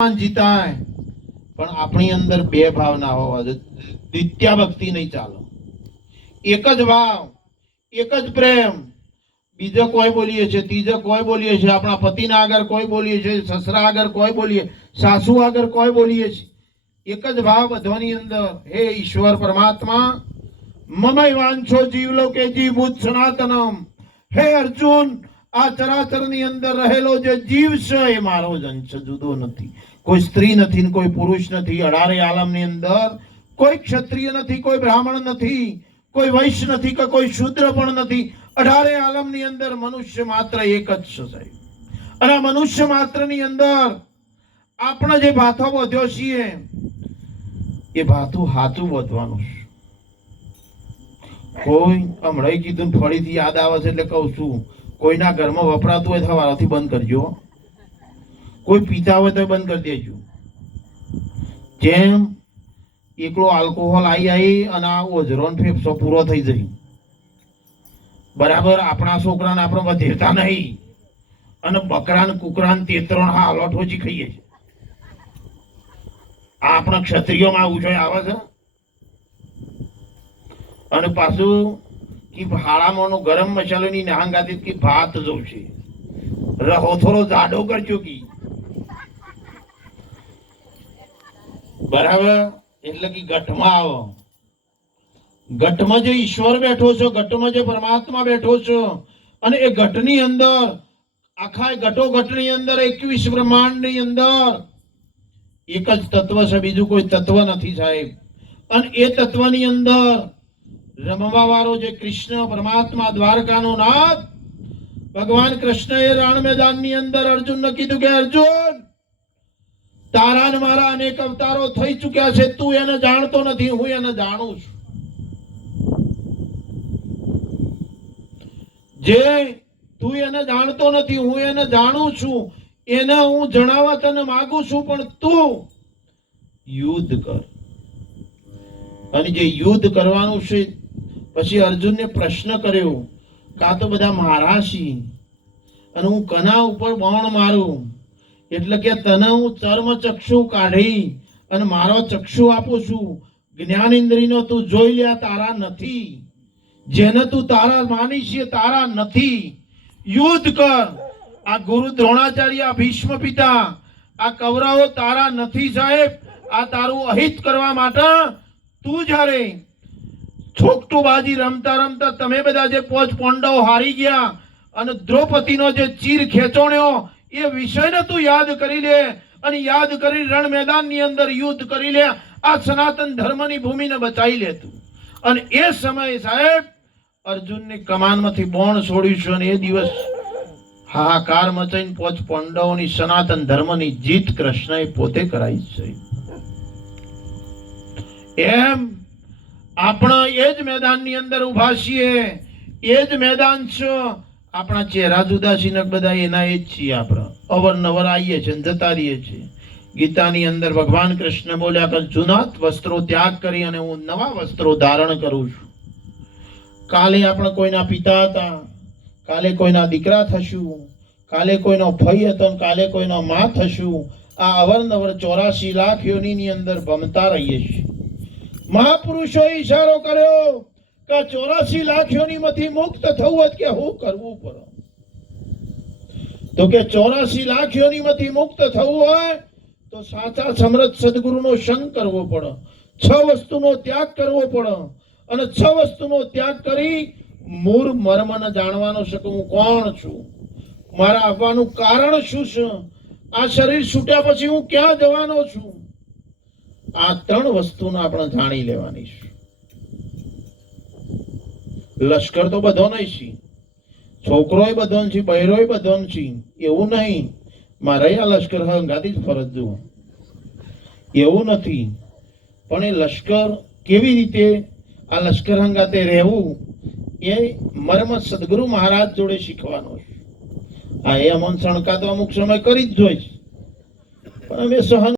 જીતાય પણ આપણી અંદર બે ભાવના હોવા જોઈએ. દ્વિત્યા ભક્તિ નહીં ચાલો. એક જ ભાવ, એક જ પ્રેમ. બીજો કોઈ બોલીએ છે, ત્રીજો કોઈ બોલીએ છે, આપણા પતિના આગળ કોઈ બોલીએ છે, સસરા આગળ કોઈ બોલીએ, સાસુ આગળ કોઈ બોલીએ છે. એક જ ભાવ બધાની અંદર. હે ઈશ્વર પરમાત્મા, મમય વાંછો જીવલોકે જીવભૂત સનાતનમ. હે અર્જુન, આ ચરાચરની અંદર રહેલો જે જીવ છે એ મારો જ અંશ, જુદો નથી. કોઈ સ્ત્રી નથી ને કોઈ પુરુષ નથી. 18 આલમની અંદર કોઈ ક્ષત્રિય નથી, કોઈ બ્રાહ્મણ નથી, કોઈ વૈશ્ય નથી કે કોઈ શૂદ્ર પણ નથી. 18 આલમની અંદર મનુષ્ય માત્ર એક જ છે સાહેબ. અને આ મનુષ્ય માત્રની અંદર આપણે જે ભાથો બધ્યો છીએ એ ભાથું હાથું બધવાનું છે. કોઈ હમણાં કીધું ફરીથી યાદ આવે છે એટલે કહું છું, કોઈના ઘરમાં વપરાતું હોય તો વારાથી બંધ કરજો. કોઈ પીતા હોય તો બંધ કરી દેજો. જેમ એકલો આલ્કોહોલ આવી અને આ ઓઝરો ફેફસો પૂરો થઈ જાય બરાબર. આપણા છોકરાને આપણે વધેરતા નહીં અને બકરાને કુકરાને તેતરણ હા અલોઠોજી ખાઈએ છે. આ આપણા ક્ષત્રિયોમાં આવું છે, આવે છે. અને પાછું કે હાળામાં ગરમ મસાલોની નહાંગાતી કે ભાત જવું છે, રહો થોડો જાડો કરજો કે બરાબર. એટલે કે ગઠમાં આવો. ગઠમાં જે ઈશ્વર બેઠો છો, ગઠમાં જે પરમાત્મા બેઠો છો, અને એ ગઠની અંદર આખા ગઠો ગઠની અંદર 21 બ્રહ્માંડની અંદર એક જ તત્વ છે, બીજું કોઈ તત્વ નથી સાહેબ. અને એ તત્વની અંદર રમવા વાળો જે કૃષ્ણ પરમાત્મા, દ્વારકાનો નાથ ભગવાન કૃષ્ણએ રણ મેદાનની અંદર અર્જુનને કીધું કે અર્જુન, તારા ને મારા અનેક અવતારો થઈ ચૂક્યા છે, તું એને જાણતો નથી, હું એને જાણું છું. જે તું એને જાણતો નથી, હું એને જાણું છું. એને હું જણાવવા તને માંગુ છું, પણ તું યુદ્ધ કર. અને જે યુદ્ધ કરવાનું છે, પછી અર્જુનને પ્રશ્ન કર્યો કે આ તો બધા મારા છે અને હું કના ઉપર બાણ મારું. એટલે કે તને હું ચર્મ ચક્ષુ કાઢી અને મારો ચક્ષુ આપું છું. જ્ઞાન ઇન્દ્રિયનો તું જોઈ લે, તારા નથી. જેને તું તારા માની છે તારા નથી. યુદ્ધ કર. આ ગુરુ દ્રોણાચાર્ય, ભીષ્મ પિતા, આ કૌરવો તારા નથી સાહેબ. આ તારું અહિત કરવા માટે તું જ્યારે છોકટુબાજી રમતા રમતા તમે બધા જે 5 પાંડવ હારી ગયા અને દ્રૌપદીનો જે ચીર ખેંચોણ્યો, એ વિષયને તું યાદ કરી લે અને યાદ કરી રણ મેદાનની અંદર યુદ્ધ કરી લે. આ સનાતન ધર્મની ભૂમિને બચાવી લે તું. અને એ સમયે સાહેબ અર્જુનની કમાનમાંથી બોણ છોડ્યું છે અને એ દિવસ હાહાકાર મચાઈને 5 પાંડવોની સનાતન ધર્મની જીત કૃષ્ણએ પોતે કરાઈ છે. એમ આપણા એ જ મેદાનની અંદર ઉભા છીએ. એ જ મેદાન છે. આપણા ચહેરા જુદા છે ને બધા એના એ જ છીએ. આપણે અવરનવર આવીએ છીએ, જતા રહીએ છીએ. ગીતાની અંદર ભગવાન કૃષ્ણ બોલ્યા કે જૂના વસ્ત્રો ત્યાગ કરી અને હું નવા વસ્ત્રો ધારણ કરું છું. કાલે આપણે કોઈના પિતા હતા, કાલે કોઈના દીકરા થશું, કાલે કોઈનો ભાઈ હતો, કાલે કોઈનો માં થશું. આ અવરનવર 84 લાખ યોનિની અંદર ભમતા રહીએ છીએ. મહાપુરુષોએ ઈશારો કર્યો કે 84 લાખ યોનિમાંથી મુક્ત થવું હોય કે શું કરવું પડે? તો કે 84 લાખ યોનિમાંથી મુક્ત થવું હોય તો સાચા સમર્થ સદગુરુનો સંગ કરવો પડે. 6 વસ્તુનો ત્યાગ કરવો પડે. અને 6 વસ્તુનો ત્યાગ કરી મૂળ મર્મને જાણવાનો છે કે હું કોણ છું, મારા આવવાનું કારણ શું છે, આ શરીર છૂટ્યા પછી હું ક્યાં જવાનો છું. આ 3 વસ્તુને આપણે જાણી લેવાની છે. લશ્કર તો બધો નહીં છે, છોકરોય બધો છે, બૈરોય બધો છે, એવું નહીં મારે આ લશ્કર હંગાથી જ ફરજ જુઓ, એવું નથી. પણ એ લશ્કર કેવી રીતે આ લશ્કર હંગાતે રહેવું એ મર્મ સદગુરુ મહારાજ જોડે શીખવાનો છે. આ એ અમન સણકા તો અમુક સમય કરી જ જોઈ છે, પણ અમે સહન